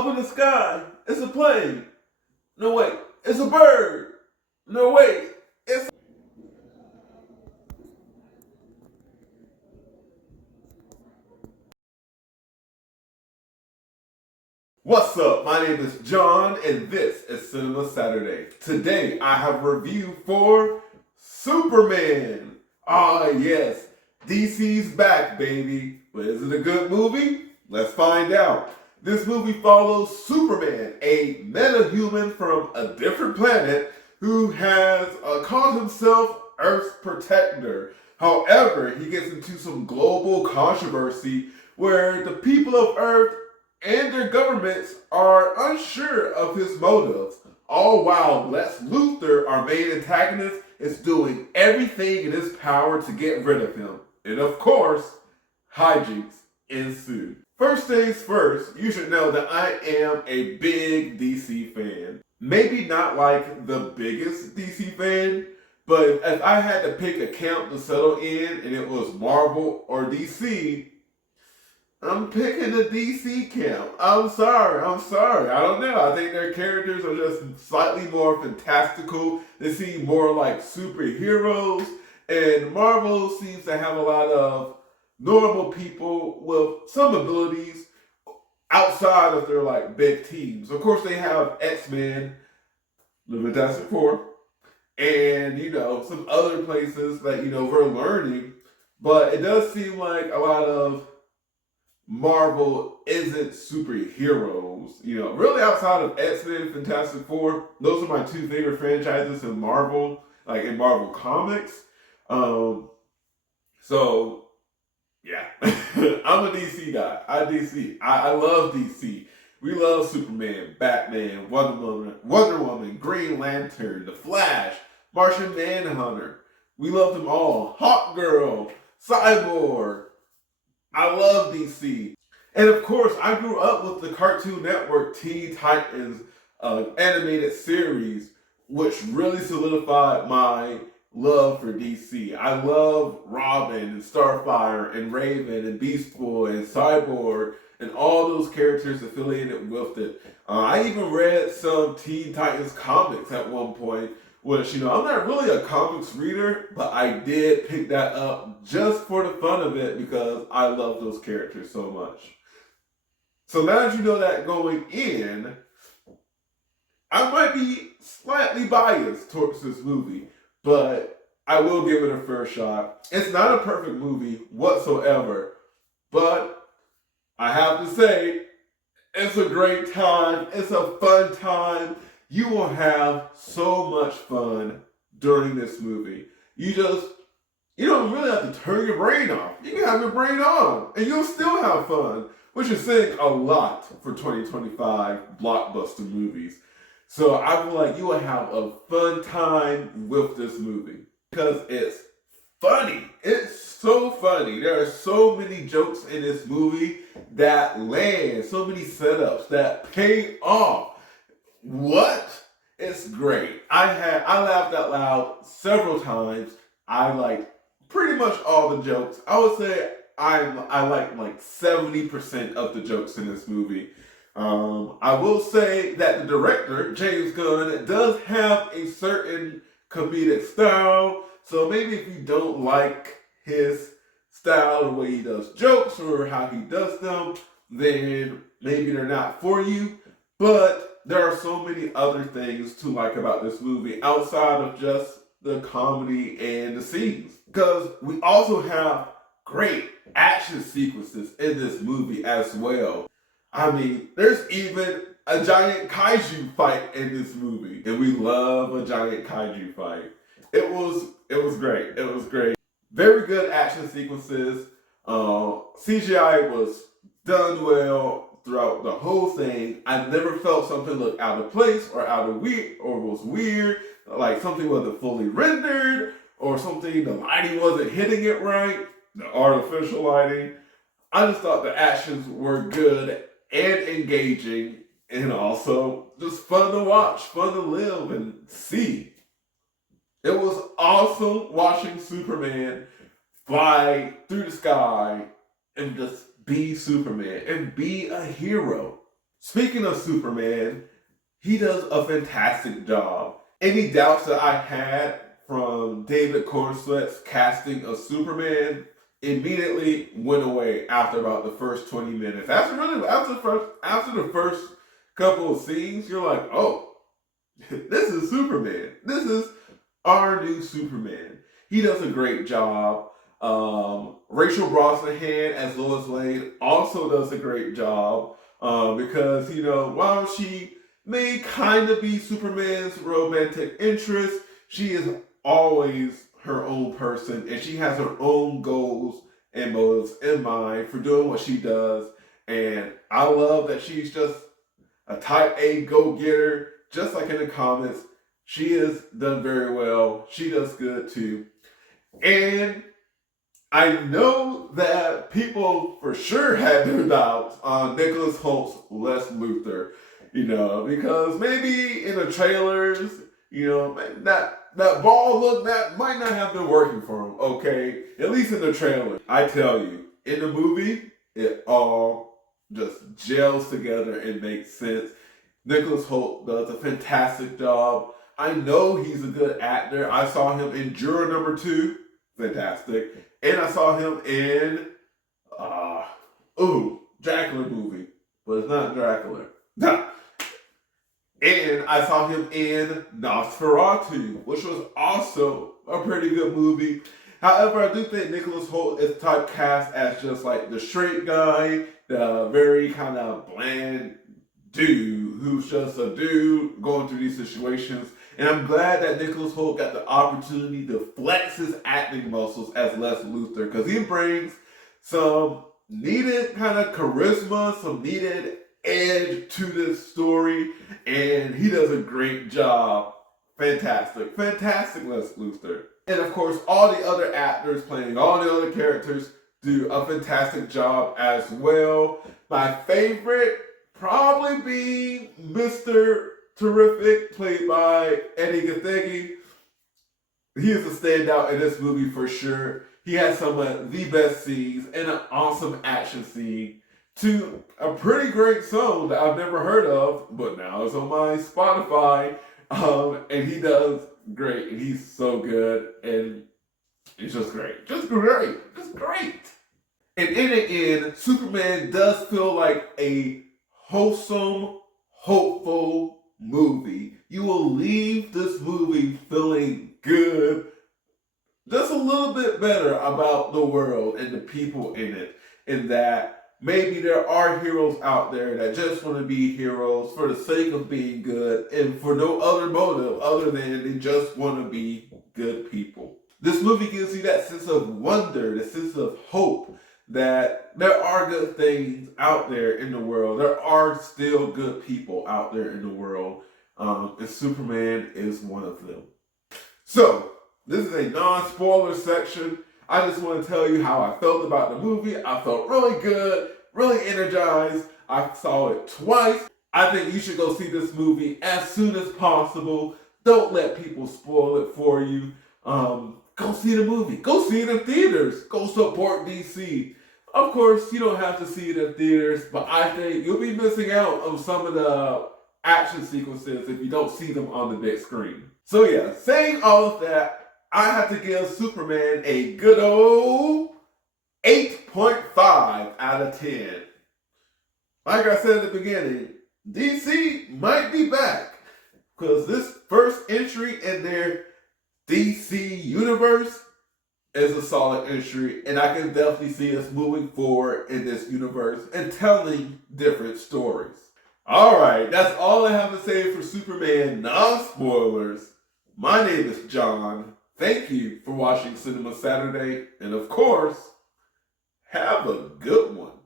Up in the sky, it's a plane. No, wait, it's a bird. No, wait, it's... What's up? My name is John, and this is Cinema Saturday. Today, I have a review for Superman. Ah, yes, DC's back, baby. But is it a good movie? Let's find out. This movie follows Superman, a metahuman from a different planet who has called himself Earth's protector. However, he gets into some global controversy where the people of Earth and their governments are unsure of his motives. All while Lex Luthor, our main antagonist, is doing everything in his power to get rid of him. And of course, hijinks ensue. First things first, you should know that I am a big DC fan. Maybe not like the biggest DC fan, but if I had to pick a camp to settle in and it was Marvel or DC, I'm picking the DC camp. I'm sorry. I don't know. I think their characters are just slightly more fantastical. They seem more like superheroes. And Marvel seems to have a lot of normal people with some abilities outside of their like big teams. Of course, they have X-Men, the Fantastic Four, and some other places that we're learning. But it does seem like a lot of Marvel isn't superheroes. Really outside of X-Men, Fantastic Four, those are my two favorite franchises in Marvel, like in Marvel Comics. So yeah, I'm a DC guy. I love DC. We love Superman, Batman, Wonder Woman, Green Lantern, The Flash, Martian Manhunter. We love them all. Hawk Girl, Cyborg. I love DC. And of course, I grew up with the Cartoon Network Teen Titans animated series, which really solidified my love for DC. I love Robin and Starfire and Raven and Beast Boy and Cyborg and all those characters affiliated with it. I even read some Teen Titans comics at one point, which, I'm not really a comics reader, but I did pick that up just for the fun of it because I love those characters so much. So now that you know that going in, I might be slightly biased towards this movie, but I will give it a fair shot. It's not a perfect movie whatsoever, but I have to say, it's a great time. It's a fun time. You will have so much fun during this movie. You don't really have to turn your brain off. You can have your brain on, and you'll still have fun, which is saying a lot for 2025 blockbuster movies. So I feel like you will have a fun time with this movie because it's funny. It's so funny. There are so many jokes in this movie that land, so many setups that pay off. What? It's great. I laughed out loud several times. I liked pretty much all the jokes. I would say I like 70% of the jokes in this movie. I will say that the director, James Gunn, does have a certain comedic style. So maybe if you don't like his style, the way he does jokes or how he does them, then maybe they're not for you. But there are so many other things to like about this movie outside of just the comedy and the scenes. Because we also have great action sequences in this movie as well. I mean, there's even a giant kaiju fight in this movie. And we love a giant kaiju fight. It was great. It was great. Very good action sequences. CGI was done well throughout the whole thing. I never felt something look out of place or was weird, like something wasn't fully rendered or something, the lighting wasn't hitting it right, the artificial lighting. I just thought the actions were good and engaging and also just fun to watch, fun to live and see. It was awesome watching Superman fly through the sky and just be Superman and be a hero. Speaking of Superman, he does a fantastic job. Any doubts that I had from David Cornsweet's casting of Superman immediately went away after about the first 20 minutes. After the first couple of scenes, you're like, oh, this is Superman. This is our new Superman. He does a great job. Rachel Brosnahan as Lois Lane also does a great job because, while she may kind of be Superman's romantic interest, she is always her own person and she has her own goals and motives in mind for doing what she does. And I love that she's just a type A go-getter, just like in the comics. She has done very well. She does good too. And I know that people for sure had their doubts on Nicholas Holt's Les Luthor, because maybe in the trailers, that ball look that might not have been working for him, okay? At least in the trailer. I tell you, in the movie, it all just gels together and makes sense. Nicholas Holt does a fantastic job. I know he's a good actor. I saw him in Juror Number 2, fantastic. And I saw him in, Dracula movie, but it's not Dracula. And I saw him in Nosferatu, which was also a pretty good movie. However, I do think Nicholas Holt is typecast as just like the straight guy, the very kind of bland dude who's just a dude going through these situations. And I'm glad that Nicholas Holt got the opportunity to flex his acting muscles as Les Luthor, because he brings some needed kind of charisma, some needed edge to this story, and he does a great job. Fantastic Les Luthor. And of course, all the other actors playing all the other characters do a fantastic job as well. My favorite probably be Mr. Terrific, played by Eddie Gathegi. He is a standout in this movie for sure. He has some of the best scenes and an awesome action scene to a pretty great song that I've never heard of, but now it's on my Spotify. And he does great, and he's so good, and it's just great. Just great. And in the end, Superman does feel like a wholesome, hopeful movie. You will leave this movie feeling good, just a little bit better about the world and the people in it, and that maybe there are heroes out there that just want to be heroes for the sake of being good and for no other motive other than they just want to be good people. This movie gives you that sense of wonder, the sense of hope, that there are good things out there in the world. There are still good people out there in the world. And Superman is one of them. So, this is a non-spoiler section. I just want to tell you how I felt about the movie. I felt really good, really energized. I saw it twice. I think you should go see this movie as soon as possible. Don't let people spoil it for you. Go see the movie. Go see it in theaters. Go support DC. Of course, you don't have to see it in theaters, but I think you'll be missing out on some of the action sequences if you don't see them on the big screen. So yeah, saying all of that, I have to give Superman a good old 8.5 out of 10. Like I said at the beginning, DC might be back, because this first entry in their DC universe is a solid entry, and I can definitely see us moving forward in this universe and telling different stories. Alright, that's all I have to say for Superman non-spoilers. My name is John. Thank you for watching Cinema Saturday, and of course, have a good one.